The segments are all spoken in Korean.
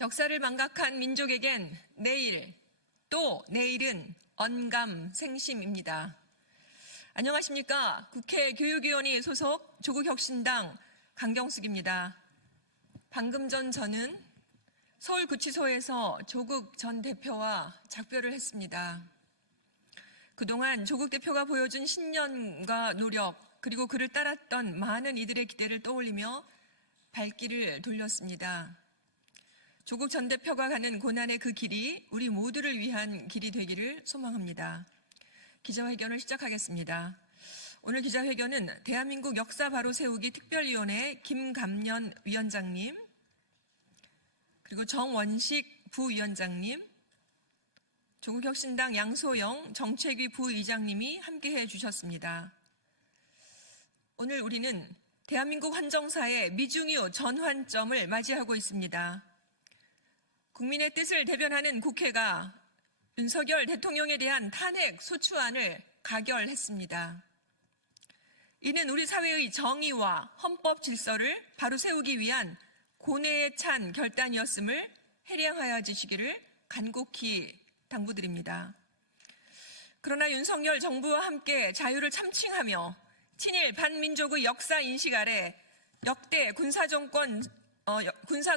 역사를 망각한 민족에겐 내일, 또 내일은 언감생심입니다. 안녕하십니까. 국회 교육위원회 소속 조국혁신당 강경숙입니다. 방금 전 저는 서울구치소에서 조국 전 대표와 작별을 했습니다. 그동안 조국 대표가 보여준 신념과 노력, 그리고 그를 따랐던 많은 이들의 기대를 떠올리며 발길을 돌렸습니다. 조국 전 대표가 가는 고난의 그 길이 우리 모두를 위한 길이 되기를 소망합니다. 기자회견을 시작하겠습니다. 오늘 기자회견은 대한민국 역사 바로 세우기 특별위원회 김감년 위원장님, 그리고 정원식 부위원장님, 조국혁신당 양소영 정책위 부의장님이 함께해 주셨습니다. 오늘 우리는 대한민국 헌정사의 미중유 전환점을 맞이하고 있습니다. 국민의 뜻을 대변하는 국회가 윤석열 대통령에 대한 탄핵 소추안을 가결했습니다. 이는 우리 사회의 정의와 헌법 질서를 바로 세우기 위한 고뇌에 찬 결단이었음을 해량하여 주시기를 간곡히 당부드립니다. 그러나 윤석열 정부와 함께 자유를 참칭하며 친일 반민족의 역사 인식 아래 역대 군사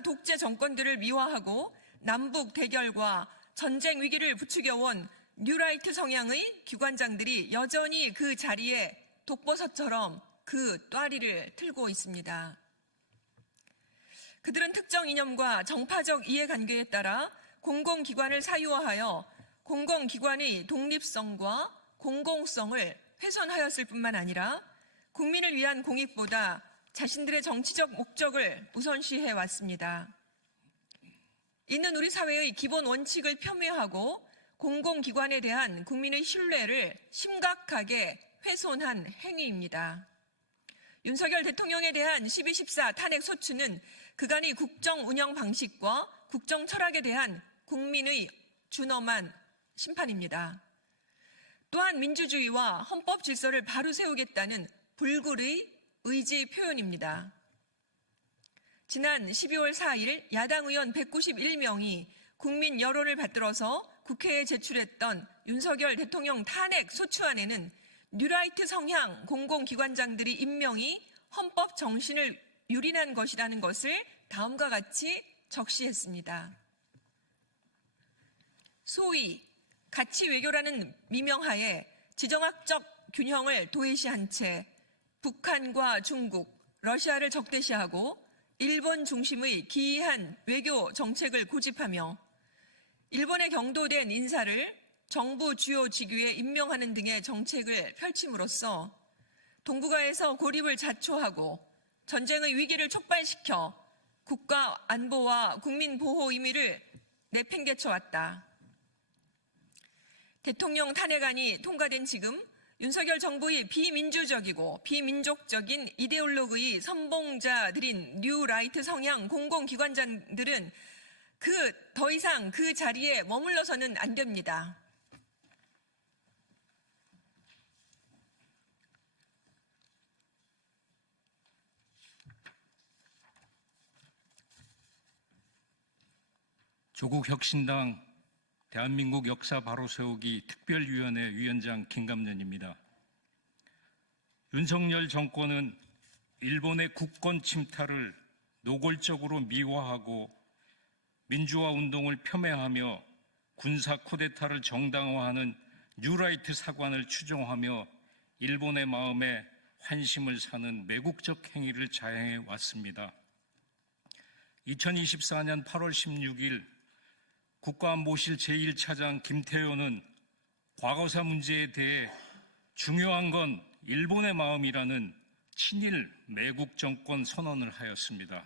독재 정권들을 미화하고 남북 대결과 전쟁 위기를 부추겨온 뉴라이트 성향의 기관장들이 여전히 그 자리에 독버섯처럼 그 또아리를 틀고 있습니다. 그들은 특정 이념과 정파적 이해관계에 따라 공공기관을 사유화하여 공공기관의 독립성과 공공성을 훼손하였을 뿐만 아니라 국민을 위한 공익보다 자신들의 정치적 목적을 우선시해 왔습니다. 이는 우리 사회의 기본 원칙을 폄훼하고 공공기관에 대한 국민의 신뢰를 심각하게 훼손한 행위입니다. 윤석열 대통령에 대한 12.14 탄핵 소추는 그간의 국정 운영 방식과 국정 철학에 대한 국민의 준엄한 심판입니다. 또한 민주주의와 헌법 질서를 바로 세우겠다는 불굴의 의지 표현입니다. 지난 12월 4일 야당 의원 191명이 국민 여론을 받들어서 국회에 제출했던 윤석열 대통령 탄핵 소추안에는 뉴라이트 성향 공공기관장들이 임명이 헌법 정신을 유린한 것이라는 것을 다음과 같이 적시했습니다. 소위 가치 외교라는 미명하에 지정학적 균형을 도외시한 채 북한과 중국, 러시아를 적대시하고 일본 중심의 기이한 외교 정책을 고집하며 일본에 경도된 인사를 정부 주요 직위에 임명하는 등의 정책을 펼침으로써 동북아에서 고립을 자초하고 전쟁의 위기를 촉발시켜 국가 안보와 국민 보호 의미를 내팽개쳐왔다. 대통령 탄핵안이 통과된 지금 윤석열 정부의 비민주적이고 비민족적인 이데올로기의 선봉자들인 뉴라이트 성향 공공기관장들은 더 이상 그 자리에 머물러서는 안 됩니다. 조국혁신당 대한민국 역사 바로 세우기 특별위원회 위원장 김감년입니다. 윤석열 정권은 일본의 국권 침탈을 노골적으로 미화하고 민주화 운동을 폄훼하며 군사 쿠데타를 정당화하는 뉴라이트 사관을 추종하며 일본의 마음에 환심을 사는 매국적 행위를 자행해 왔습니다. 2024년 8월 16일 국가안보실 제1차장 김태효는 과거사 문제에 대해 중요한 건 일본의 마음이라는 친일 매국 정권 선언을 하였습니다.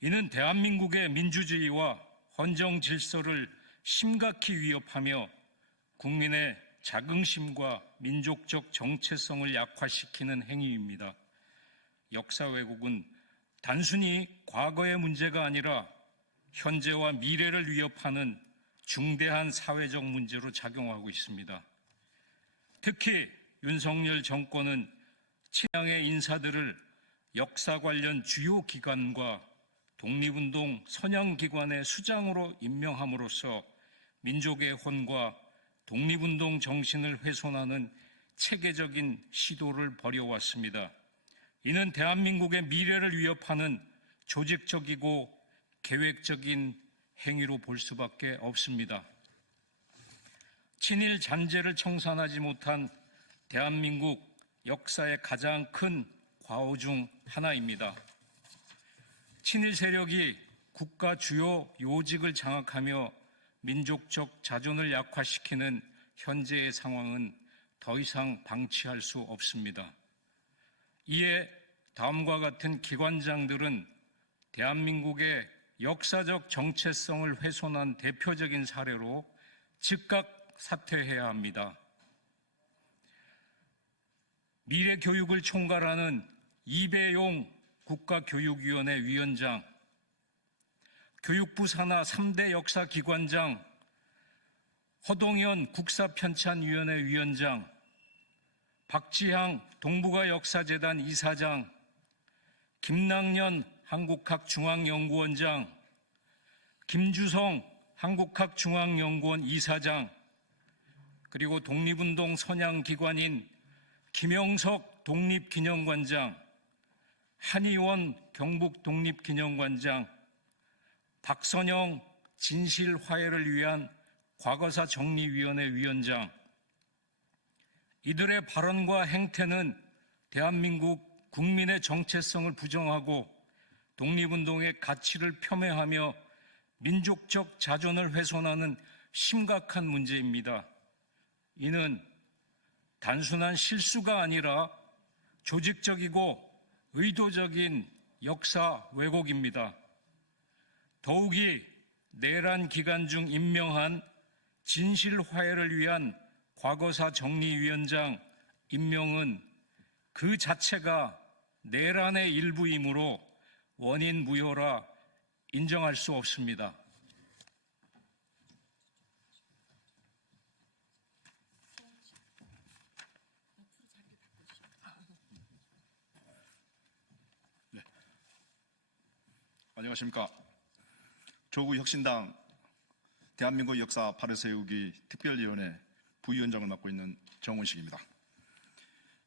이는 대한민국의 민주주의와 헌정 질서를 심각히 위협하며 국민의 자긍심과 민족적 정체성을 약화시키는 행위입니다. 역사 왜곡은 단순히 과거의 문제가 아니라 현재와 미래를 위협하는 중대한 사회적 문제로 작용하고 있습니다. 특히 윤석열 정권은 친양의 인사들을 역사 관련 주요 기관과 독립운동 선양기관의 수장으로 임명함으로써 민족의 혼과 독립운동 정신을 훼손하는 체계적인 시도를 벌여왔습니다. 이는 대한민국의 미래를 위협하는 조직적이고 계획적인 행위로 볼 수밖에 없습니다. 친일 잔재를 청산하지 못한 대한민국 역사의 가장 큰 과오 중 하나입니다. 친일 세력이 국가 주요 요직을 장악하며 민족적 자존을 약화시키는 현재의 상황은 더 이상 방치할 수 없습니다. 이에 다음과 같은 기관장들은 대한민국의 역사적 정체성을 훼손한 대표적인 사례로 즉각 사퇴해야 합니다. 미래교육을 총괄하는 이배용 국가교육위원회 위원장, 교육부 산하 3대 역사기관장, 허동현 국사편찬위원회 위원장, 박지향 동북아 역사재단 이사장, 김낙년 한국학중앙연구원장, 김주성 한국학중앙연구원 이사장, 그리고 독립운동 선양기관인 김영석 독립기념관장, 한의원 경북독립기념관장, 박선영 진실화해를 위한 과거사 정리위원회 위원장, 이들의 발언과 행태는 대한민국 국민의 정체성을 부정하고 독립운동의 가치를 폄훼하며 민족적 자존을 훼손하는 심각한 문제입니다. 이는 단순한 실수가 아니라 조직적이고 의도적인 역사 왜곡입니다. 더욱이 내란 기간 중 임명한 진실화해를 위한 과거사 정리위원장 임명은 그 자체가 내란의 일부이므로 원인 무효라 인정할 수 없습니다. 안녕하십니까. 조국혁신당 대한민국 역사 바로 세우기 특별위원회 부위원장을 맡고 있는 정원식입니다.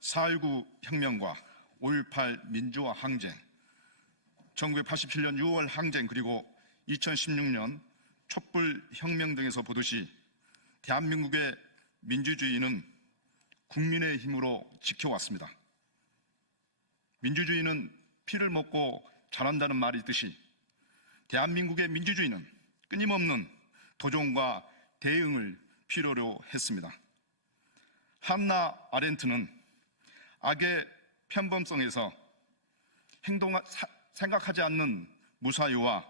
4.19 혁명과 5.18 민주화 항쟁, 1987년 6월 항쟁 그리고 2016년 촛불 혁명 등에서 보듯이 대한민국의 민주주의는 국민의 힘으로 지켜왔습니다. 민주주의는 피를 먹고 자란다는 말이 있듯이 대한민국의 민주주의는 끊임없는 도전과 대응을 필요로 했습니다. 한나 아렌트는 악의 편범성에서 생각하지 않는 무사유와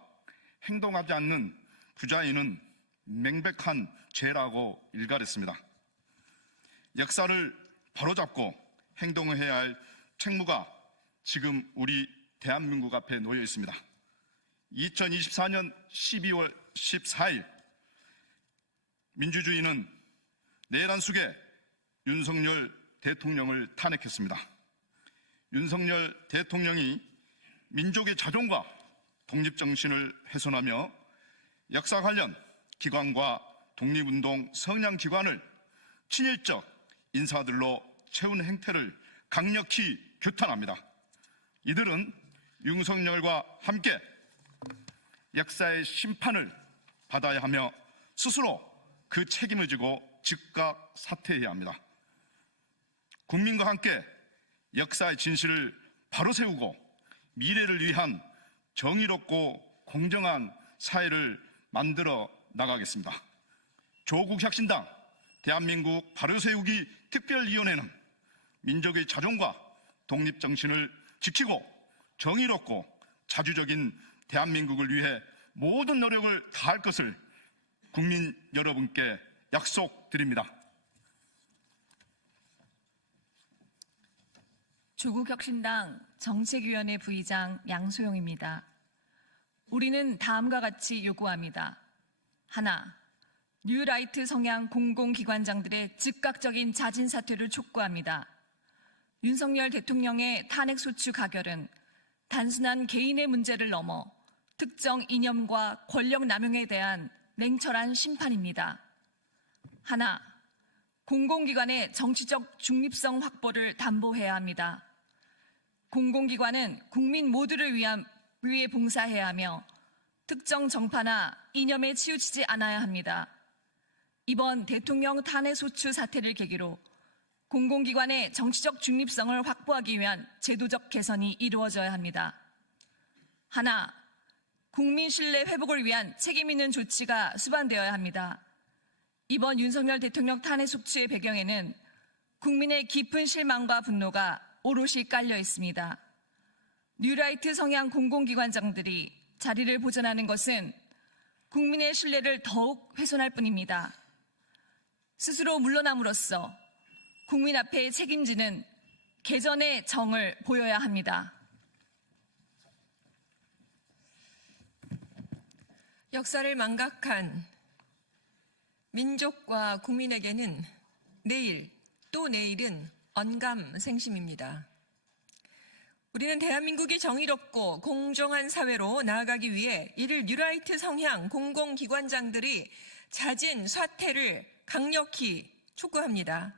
행동하지 않는 부자유는 명백한 죄라고 일갈했습니다. 역사를 바로잡고 행동해야 할 책무가 지금 우리 대한민국 앞에 놓여 있습니다. 2024년 12월 14일 민주주의는 내란 속에 윤석열 대통령을 탄핵했습니다. 윤석열 대통령이 민족의 자존과 독립정신을 훼손하며 역사 관련 기관과 독립운동 성향기관을 친일적 인사들로 채운 행태를 강력히 규탄합니다. 이들은 윤석열과 함께 역사의 심판을 받아야 하며 스스로 그 책임을 지고 즉각 사퇴해야 합니다. 국민과 함께 역사의 진실을 바로 세우고 미래를 위한 정의롭고 공정한 사회를 만들어 나가겠습니다. 조국혁신당 대한민국 바로세우기 특별위원회는 민족의 자존과 독립정신을 지키고 정의롭고 자주적인 대한민국을 위해 모든 노력을 다할 것을 국민 여러분께 약속드립니다. 조국혁신당 정책위원회 부의장 양소영입니다. 우리는 다음과 같이 요구합니다. 하나, 뉴라이트 성향 공공기관장들의 즉각적인 자진 사퇴를 촉구합니다. 윤석열 대통령의 탄핵소추 가결은 단순한 개인의 문제를 넘어 특정 이념과 권력 남용에 대한 냉철한 심판입니다. 하나, 공공기관의 정치적 중립성 확보를 담보해야 합니다. 공공기관은 국민 모두를 위해 봉사해야 하며 특정 정파나 이념에 치우치지 않아야 합니다. 이번 대통령 탄핵소추 사태를 계기로 공공기관의 정치적 중립성을 확보하기 위한 제도적 개선이 이루어져야 합니다. 하나, 국민 신뢰 회복을 위한 책임 있는 조치가 수반되어야 합니다. 이번 윤석열 대통령 탄핵소추의 배경에는 국민의 깊은 실망과 분노가 오롯이 깔려 있습니다. 뉴라이트 성향 공공기관장들이 자리를 보존하는 것은 국민의 신뢰를 더욱 훼손할 뿐입니다. 스스로 물러남으로써 국민 앞에 책임지는 개전의 정을 보여야 합니다. 역사를 망각한 민족과 국민에게는 내일 또 내일은 언감생심입니다. 우리는 대한민국이 정의롭고 공정한 사회로 나아가기 위해 이를 뉴라이트 성향 공공기관장들이 잦은 쇠퇴를 강력히 촉구합니다.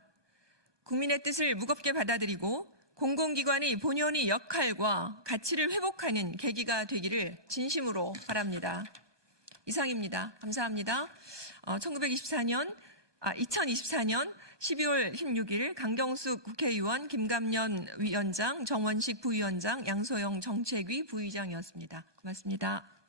국민의 뜻을 무겁게 받아들이고 공공기관이 본연의 역할과 가치를 회복하는 계기가 되기를 진심으로 바랍니다. 이상입니다. 감사합니다. 2024년 12월 16일 강경숙 국회의원, 김감년 위원장, 정원식 부위원장, 양소영 정책위 부의장이었습니다. 고맙습니다.